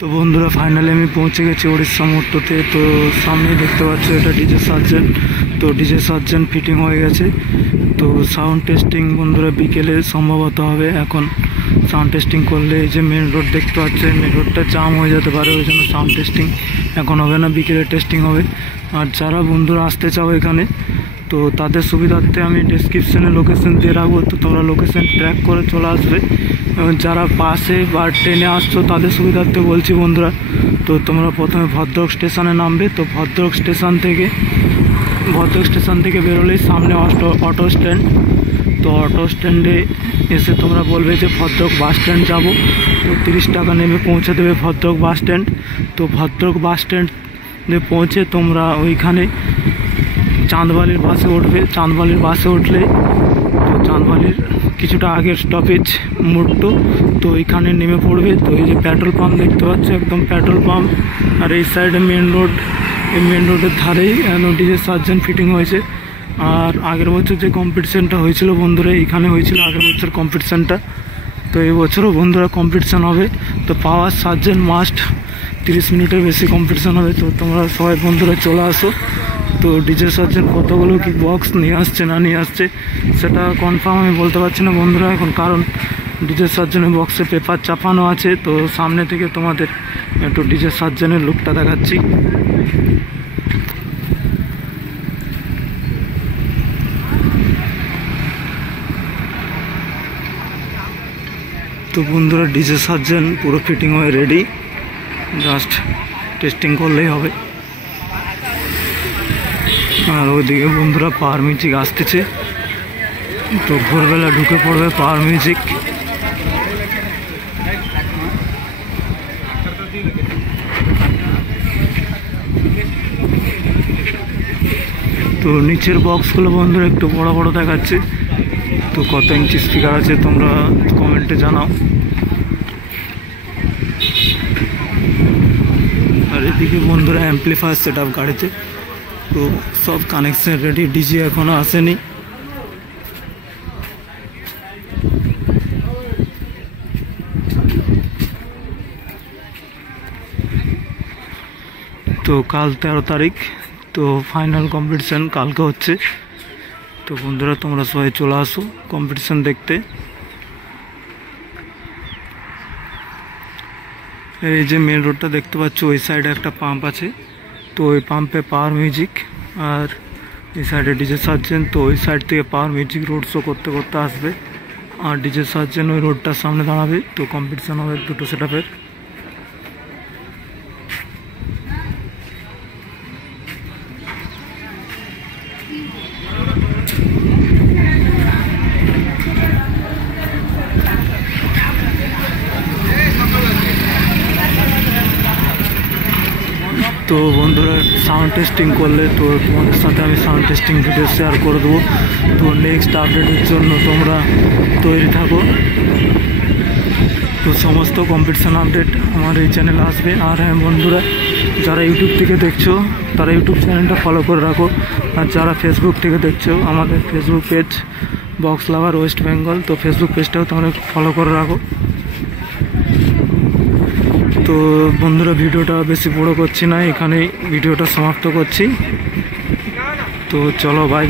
তো বন্ধুরা ফাইনালি আমি পৌঁছে গেছি উড়িষ্যা মোটরতে। তো সামনে দেখতে পাচ্ছ এটা ডিজে সার্জেন। তো ডিজে সার্জেন ফিটিং হয়ে গেছে। তো সাউন্ড টেস্টিং বন্ধুরা বিকেলে সম্ভবত হবে। এখন সাউন্ড টেস্টিং করলে এই যে মেন রোড দেখতে পাচ্ছেন, মেন রোডটা জাম হয়ে যেতে পারে, ওই জন্য সাউন্ড টেস্টিং এখন হবে না, বিকেলে টেস্টিং হবে। আর যারা বন্ধুরা আসতে চাও এখানে, তো তাদের সুবিধার্থে আমি ডেসক্রিপশানে লোকেশন দিয়ে রাখবো, তো তোমরা লোকেশন ট্র্যাক করে চলে আসবে। এবং যারা বাসে বা ট্রেনে আসছো তাদের সুবিধার্থে বলছি বন্ধুরা, তো তোমরা প্রথমে ভদ্রক স্টেশনে নামবে। তো ভদ্রক স্টেশন থেকে বেরোলেই সামনে অটো স্ট্যান্ড। তো অটো স্ট্যান্ডে এসে তোমরা বলবে যে ভদ্রক বাস স্ট্যান্ড যাবো। তো 30 টাকা নেমে পৌঁছে দেবে ভদ্রক বাস স্ট্যান্ড। তো ভদ্রক বাস স্ট্যান্ডে পৌঁছে তোমরা ওইখানে চাঁদবালির বাসে উঠবে। চাঁদবালির বাসে উঠলে তো চাঁদবালির কিছুটা আগের স্টপেজ মোট্টো, তো এইখানে নেমে পড়বে। তো এই যে পেট্রোল পাম্প দেখতে পাচ্ছ, একদম পেট্রোল পাম্প। আর এই সাইডে মেন রোড, এই মেন রোডের ধারেই ডিজে সার্জেন ফিটিং হয়েছে। আর আগের বছর যে কম্পিটিশানটা হয়েছিল বন্ধুরা, এইখানে হয়েছিল আগের বছর কম্পিটিশানটা। তো এই বছরও বন্ধুরা কম্পিটিশান হবে। তো পাওয়ার সার্জেন মাস্ট 30 মিনিটের বেশি কম্পিটিশান হবে। তো তোমরা সবাই বন্ধুরা চলে আসো। তো ডিজে সার্জেন কতগুলো কি বক্স নিয়ে আসছে না নিয়ে আসছে সেটা কনফার্ম আমি বলতে পারছি না বন্ধুরা এখন, কারণ ডিজে সার্জেনের বক্সে পেপার চাপানো আছে। তো সামনে থেকে তোমাদের একটু ডিজে সার্জেনের লুকটা দেখাচ্ছি। তো বন্ধুরা ডিজে সার্জেন পুরো ফিটিং হয়ে রেডি, জাস্ট টেস্টিং করলেই হবে। আর ওইদিকে বন্ধুরা পাওয়ার মিউজিক আসতেছে। তো ভোরবেলা ঢুকে পড়বে পাওয়ার মিউজিক। তো নিচের বক্সগুলো বন্ধুরা একটু বড় বড় দেখাচ্ছে। তো কত ইঞ্চি স্পিকার আছে তোমরা কমেন্টে জানাও। আর এদিকে বন্ধুরা অ্যাম্পলিফায়ার সেট আপ গাড়িতে। তো সব কানেকশন রেডি, ডিজে এখনো আসেনি। তো কাল 13 তারিখ, তো ফাইনাল কম্পিটিশান কালকে হচ্ছে। তো বন্ধুরা তোমরা সবাই চলে আসো কম্পিটিশান দেখতে। এই যে মেন রোডটা দেখতে পাচ্ছ, ওই সাইডে একটা পাম্প আছে। তো ওই পাম্পে পাওয়ার মিউজিক, আর এই সাইডে ডিজে সার্জেন। তো ওই সাইড থেকে পাওয়ার মিউজিক রোড শো করতে করতে আসবে, আর ডিজে সার্জেন ওই রোডটার সামনে দাঁড়াবে। তো কম্পিটিশান হবে দুটো সেট আপের। তো বন্ধুরা সাউন্ড টেস্টিং করলে তো তোমাদের সাথে আমি সাউন্ড টেস্টিং ভিডিও শেয়ার করে দেবো। তো নেক্সট আপডেটের জন্য তোমরা তৈরি থাকো। তো সমস্ত কম্পিটিশান আপডেট আমার এই চ্যানেলে আসবে। আর হ্যাঁ বন্ধুরা, যারা ইউটিউব থেকে দেখছো তারা ইউটিউব চ্যানেলটা ফলো করে রাখো। আর যারা ফেসবুক থেকে দেখছো, আমাদের ফেসবুক পেজ বক্স লাভার ওয়েস্ট বেঙ্গল। তো ফেসবুক পেজটাও তোমরা ফলো করে রাখো। তো বন্ধুরা ভিডিওটা বেশি বড় করছি না, এখানেই ভিডিওটা সমাপ্ত করছি। তো চলো বাই।